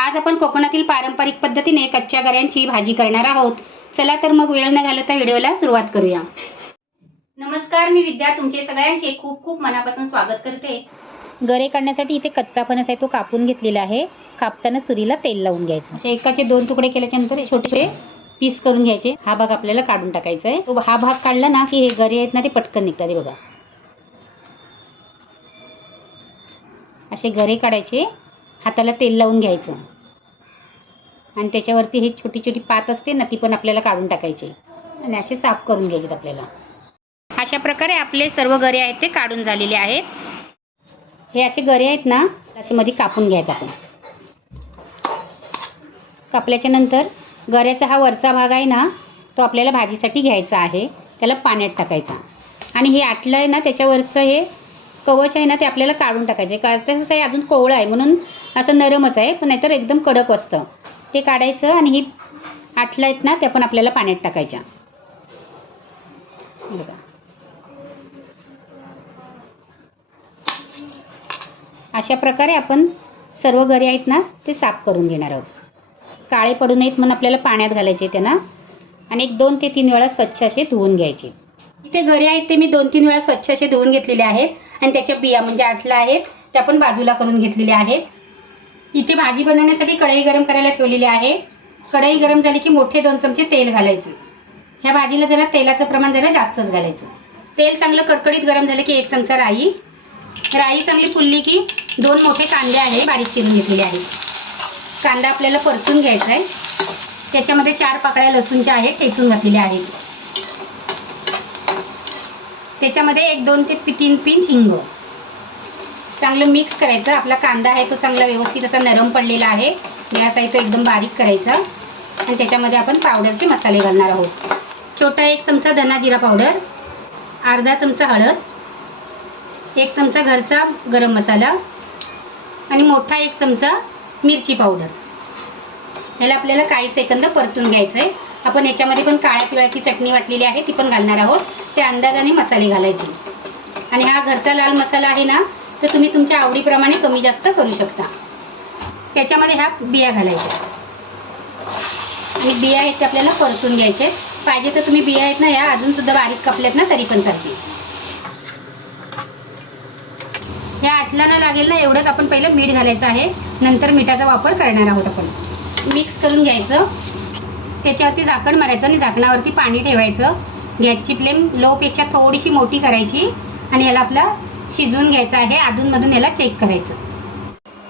आज आपण कोकणातील पारंपरिक पद्धतीने कच्च्या गऱ्यांची भाजी करणार आहोत. चला तर मग वेळ न घालवता व्हिडिओला सुरुवात करूया. नमस्कार मी विद्या. तुमचे सगळ्यांचे खूप खूप मनापासून स्वागत करते. गरे काढण्यासाठी इथे कच्चा फणस आहे तो कापून घेतलेला आहे. कापताना सुरीला तेल लावून घ्यायचं. असे एकाचे दोन तुकडे केल्याच्यानंतर छोटे पीस करून घ्यायचे. हा भाग आपल्याला काढून टाकायचा आहे तो हा भाग काढला ना की हे गरे आहेत ना ते पटकन निघतात बघा. असे गरे काढायचे. हाताला तेल लावून घ्यायचं. आणि त्याच्यावरती हे छोटी छोटी पात असते ना ती पण आपल्याला काढून टाकायची. आणि असे साफ करून घ्यायचे आपल्याला. अशा प्रकारे आपले सर्व गरे आहेत ते काढून झालेले आहेत. हे असे गरे आहेत ना असे मध्ये कापून घ्यायचं आपण. कापल्याच्या नंतर गऱ्याचा हा वरचा भाग आहे ना तो आपल्याला भाजीसाठी घ्यायचा आहे. त्याला पाण्यात टाकायचा. आणि हे आटलं आहे ना त्याच्यावरचं हे कवच आहे ना ते आपल्याला काढून टाकायचे. कारण तर कसं आहे अजून कोवळं आहे. म्हणून असं नरमच आहे पण नाहीतर एकदम कडक असतं ते काढायचं आणि ही आठला आहेत ना त्या पण आपल्याला पाण्यात टाकायच्या. बघा. अशा प्रकारे आपण सर्व गरे आहेत ना ते साफ करून घेणार आहोत. काळे पडू नयेत म्हणून आपल्याला पाण्यात घालायचे त्यांना. आणि एक दोन ते तीन वेळा स्वच्छ असे धुवून घ्यायचे. इथे गरे आहेत ते मी दोन तीन वेळा स्वच्छ असे धुवून घेतलेले आहेत. आणि त्याच्या बिया म्हणजे आटला आहेत त्या पण बाजूला करून घेतलेल्या आहेत. इथे भाजी बनवण्यासाठी कढई गरम करायला ठेवलेली आहे. कढई गरम झाली की मोठे दोन चमचे तेल घालायचे. ह्या भाजीला जरा तेलाचं प्रमाण जरा जास्तच घालायचं. तेल चांगलं कडकडीत गरम झालं की एक चमचा राई. राई चांगली फुलली की दोन मोठे कांदे आहे बारीक चिरून घेतलेले आहेत. कांदा आपल्याला परतून घ्यायचा आहे. त्याच्यामध्ये चार पाकळ्या लसूणच्या आहेत ठेचून घातलेल्या आहेत. त्याच्यामध्ये एक दोन ते तीन पिंच हिंग. चांगलं मिक्स करायचं. आपला कांदा आहे तो चांगला व्यवस्थित असा नरम पडलेला आहे. गॅस आहे तो एकदम बारीक करायचा. आणि त्याच्यामध्ये आपण पावडरचे मसाले घालणार आहोत. छोटा एक चमचा धना जिरा पावडर अर्धा चमचा हळद एक चमचा घरचा गरम मसाला आणि मोठा एक चमचा मिरची पावडर याला आपल्याला काही सेकंद परतून घ्यायचं आहे आपण याच्यामध्ये पण काळ्या तिळाची चटणी वाटलेली आहे ती पण घालणार आहोत. त्या अंदाजाने मसाले घालायचे. आणि हा घरचा लाल मसाला आहे ना तर तुम्ही तुमच्या आवडीप्रमाणे कमी जास्त करू शकता. त्याच्यामध्ये ह्या बिया घालायच्या. आणि बिया आहेत ते आपल्याला परतून घ्यायचे पाहिजे तर तुम्ही बिया आहेत ना या अजून सुद्धा बारीक कापल्यात ना तरी पण चालतील. ह्या आटलाना लागेल ना एवढंच आपण पहिलं मीठ घालायचं आहे. नंतर मिठाचा वापर करणार आहोत आपण. मिक्स करून घ्यायचं. त्याच्यावरती झाकण मारायचं आणि झाकणावरती पाणी ठेवायचं. गॅसची फ्लेम लोपेक्षा थोडीशी मोठी करायची आणि ह्याला आपला शिजवून घ्यायचं आहे. अधूनमधून याला चेक करायचं.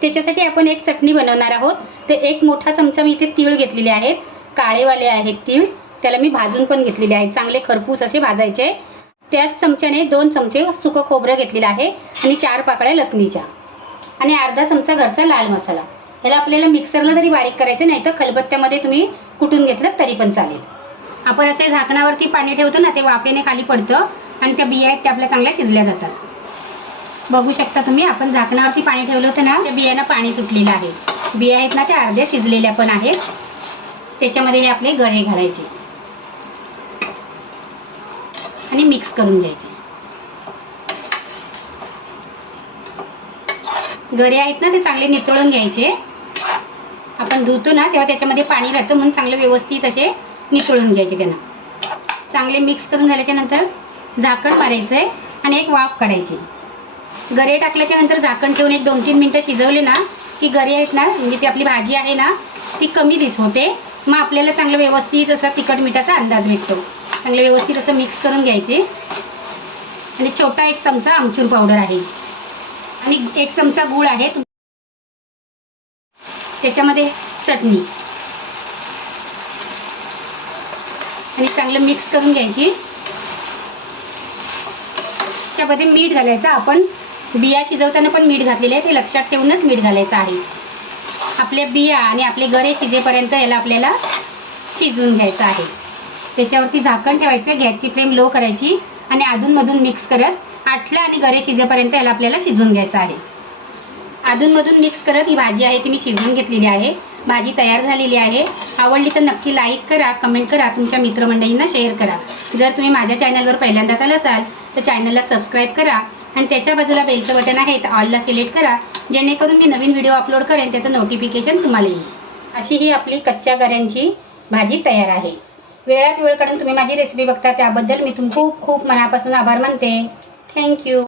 त्याच्यासाठी आपण एक चटणी बनवणार आहोत. ते एक मोठा चमचा मी इथे तीळ घेतलेले आहेत. काळेवाले आहेत तीळ. त्याला मी भाजून पण घेतलेले आहेत. चांगले खरपूस असे भाजायचे. त्याच चमच्याने दोन चमचे सुकं खोबरं घेतलेलं आहे आणि चार पाकळ्या लसणीच्या. आणि अर्धा चमचा घरचा लाल मसाला. याला आपल्याला मिक्सरला तरी बारीक करायचं नाही तर खलबत्त्यामध्ये तुम्ही कुटून घेतलं तरी पण चालेल. आपण असे झाकणावरती पाणी ठेवतो ना ते वाफेने खाली पडतं आणि त्या बिया आहेत त्या आपल्या चांगल्या शिजल्या जातात. बघू शकता तुम्ही आपण झाकणावरती पाणी ठेवलं होतं ना त्या बियांना पाणी सुटलेलं आहे. बिया आहेत ना त्या अर्ध्या शिजलेल्या पण आहेत. त्याच्यामध्ये हे आपले गळे घालायचे. आणि मिक्स करून घ्यायचे. गरे आहेत ना ते चांगले नितळून घ्यायचे. आपण धुतो ना तेव्हा त्याच्यामध्ये पाणी राहतं म्हणून चांगले व्यवस्थित असे नितळून घ्यायचे त्यांना. चांगले मिक्स करून झाल्याच्यानंतर झाकण मारायचं आहे आणि एक वाफ काढायची. गरे टाकल्याच्या नंतर झाकण ठेवून एक दोन तीन मिनटं शिजवले ना की गरे आहेत ना म्हणजे ती आपली भाजी आहे ना ती कमी दिस होते मग आपल्याला चांगलं व्यवस्थित असा तिखट मिठाचा अंदाज भेटतो. चांगलं व्यवस्थित असं मिक्स करून घ्यायचे. आणि छोटा एक चमचा आमचूर पावडर आहे. आणि एक चमचा गूळ आहे. त्याच्यामध्ये चटणी. आणि चांगलं मिक्स करून घ्यायची. त्यामध्ये मीठ घालायचं. आपण बिया शिजवताना पण मीठ घातलेले आहे ते लक्षात ठेवूनच मीठ घालायचं आहे. आपल्या बिया आणि आपले गरे शिजेपर्यंत याला आपल्याला शिजवून घ्यायचं आहे. त्याच्यावरती झाकण ठेवायचं. गॅसची फ्लेम लो करायची. आणि अधूनमधून मिक्स करत आटला आणि गरे शिजेपर्यंत याला आपल्याला शिजवून घ्यायचं आहे. अधूनमधून मिक्स करत ही भाजी आहे ती मी शिजवून घेतलेली आहे. भाजी तयार झालेली आहे. आवडली तर नक्की लाईक करा कमेंट करा तुमच्या मित्रमंडळींना शेअर करा. जर तुम्ही माझ्या चॅनलवर पहिल्यांदाच आला असाल तर चॅनलला सबस्क्राईब करा आणि त्याच्या बाजूला बेलचं बटन आहे तर ऑलला सिलेक्ट करा. जेणेकरून मी नवीन व्हिडिओ अपलोड करेन त्याचं नोटिफिकेशन तुम्हाला येईल. अशी ही आपली कच्च्या गऱ्यांची भाजी तयार आहे. वेळात वेळ काढून तुम्ही माझी रेसिपी बघता त्याबद्दल मी तुम खूप खूप मनापासून आभार मानते. थँक्यू